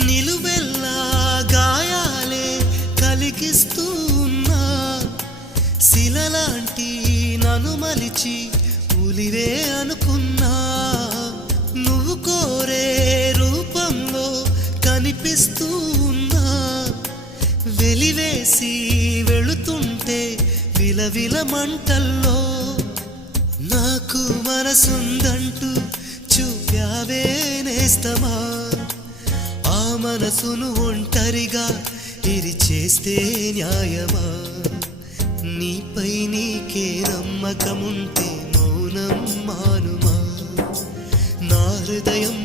నిలువెల్లా గాయాలే కలిగిస్తున్నా శిలలాంటి నన్ను మలిచి ఉలివే అనుకున్నా నువ్వు కోరే రూపంలో కనిపిస్తూ ఉన్నా వెలివేసి వెళుతుంటే విలవిల మంటల్లో నాకు మనసుందంటూ చూపావే నేస్తమా ఆ మనసును ఒంటరిగా ఇరిచేస్తే న్యాయమా నీపై నీకే నమ్మకముంటే మౌనం మానుమా నా హృదయం